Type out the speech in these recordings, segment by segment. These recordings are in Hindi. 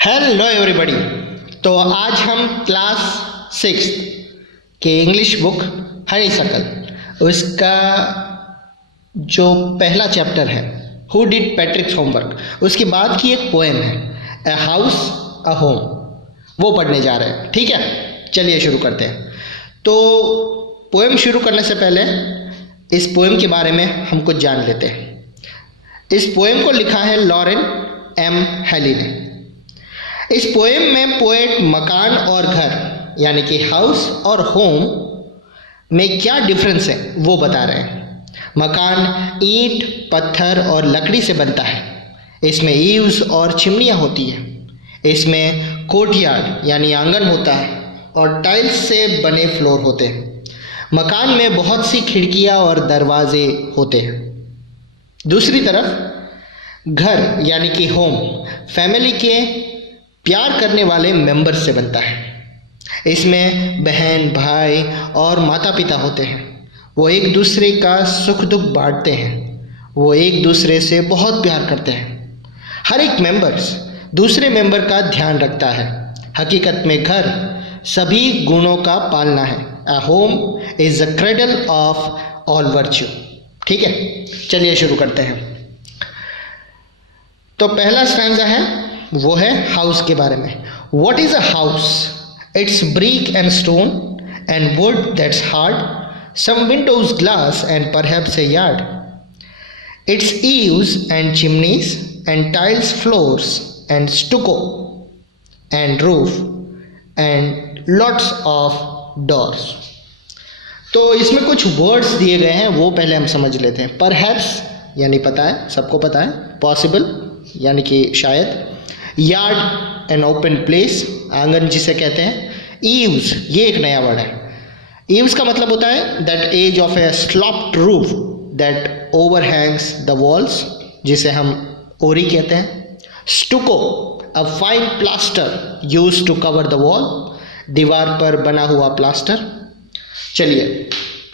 Hello everybody. तो आज हम क्लास 6 के इंग्लिश बुक हनीसकल उसका जो पहला चैप्टर है हु डिड पैट्रिक्स होमवर्क उसकी बात की एक पोएम है ए हाउस अ होम, वो पढ़ने जा रहे हैं। ठीक है, चलिए शुरू करते हैं। तो पोएम शुरू करने से पहले इस पोएम के बारे में हम कुछ जान लेते हैं। इस पोएम को लिखा है लॉरेन एम हेली ने। इस पोएम में पोएट मकान और घर यानी कि हाउस और होम में क्या डिफरेंस है वो बता रहे हैं। मकान ईंट, पत्थर और लकड़ी से बनता है। इसमें ईव्स और चिमनियाँ होती हैं। इसमें कोर्टयार्ड यानी आंगन होता है और टाइल्स से बने फ्लोर होते हैं। मकान में बहुत सी खिड़कियाँ और दरवाजे होते हैं। दूसरी तरफ घर यानी कि होम फैमिली के प्यार करने वाले मेंबर्स से बनता है। इसमें बहन, भाई और माता पिता होते हैं। वो एक दूसरे का सुख दुख बांटते हैं। वो एक दूसरे से बहुत प्यार करते हैं। हर एक मेंबर्स दूसरे मेंबर का ध्यान रखता है। हकीकत में घर सभी गुणों का पालना है। A home is the cradle of all virtue. ठीक है, चलिए शुरू करते हैं। तो पहला स्टैंजा है वो है हाउस के बारे में। What is a house? It's brick and stone and wood that's hard, some windows glass and perhaps a yard. It's eaves and chimneys and tiles floors and stucco and roof and lots of doors. तो इसमें कुछ वर्ड्स दिए गए हैं, वो पहले हम समझ लेते हैं। परहैप्स यानी पता है, सबको पता है। पॉसिबल यानी कि शायद। यार्ड एन ओपन प्लेस, आंगन जिसे कहते हैं। ईव्स ये एक नया वर्ड है। ईव्स का मतलब होता है that edge of a sloped roof that overhangs the walls, जिसे हम ओरी कहते हैं। Stucco a fine plaster used to cover the wall, दीवार पर बना हुआ प्लास्टर। चलिए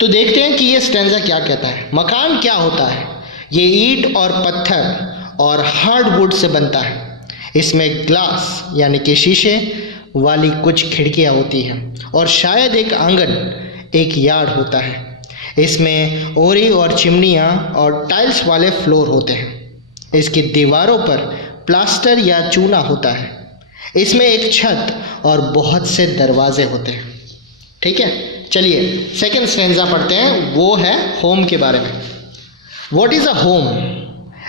तो देखते हैं कि ये स्टैंजा क्या कहता है। मकान क्या होता है? ये ईंट और पत्थर और हार्डवुड से बनता है। इसमें ग्लास यानी कि शीशे वाली कुछ खिड़कियाँ होती हैं और शायद एक आंगन, एक यार्ड होता है। इसमें ओरी और चिमनियाँ और टाइल्स वाले फ्लोर होते हैं। इसकी दीवारों पर प्लास्टर या चूना होता है। इसमें एक छत और बहुत से दरवाजे होते हैं। ठीक है, चलिए सेकंड स्टैंजा पढ़ते हैं, वो है होम के बारे में। What is a home?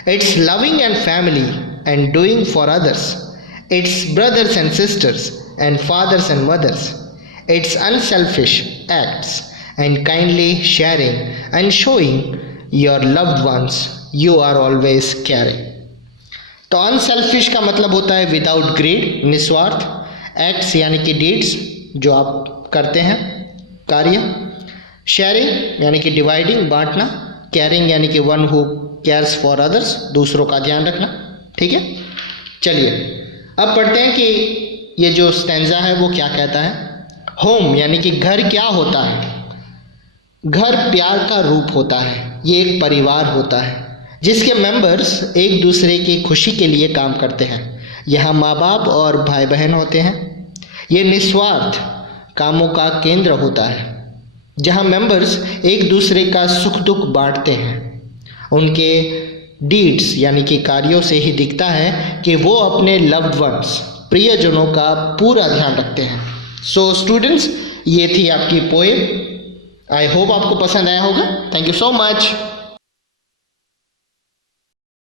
It's loving and family and doing for others. It's brothers and sisters and fathers and mothers. It's unselfish acts and kindly sharing and showing your loved ones you are always caring. तो अनसेल्फिश का मतलब होता है विदाउट ग्रीड, निस्वार्थ। एक्ट्स यानी कि डीड्स जो आप करते हैं, कार्य। शेयरिंग यानी कि डिवाइडिंग, बांटना। केयरिंग यानी कि one who cares for others, दूसरों का ध्यान रखना। ठीक है, चलिए अब पढ़ते हैं कि ये जो स्टैंजा है वो क्या कहता है। होम यानी कि घर क्या होता है? घर प्यार का रूप होता है। ये एक परिवार होता है जिसके मेंबर्स एक दूसरे की खुशी के लिए काम करते हैं। यहाँ माँ बाप और भाई बहन होते हैं। ये निस्वार्थ कामों का केंद्र होता है जहाँ मेंबर्स एक दूसरे का सुख दुख बांटते हैं। उनके डीड्स यानी कि कार्यों से ही दिखता है कि वो अपने लव्ड वंस, प्रियजनों का पूरा ध्यान रखते हैं। सो स्टूडेंट्स, ये थी आपकी पोएम। आई होप आपको पसंद आया होगा। Thank you so much.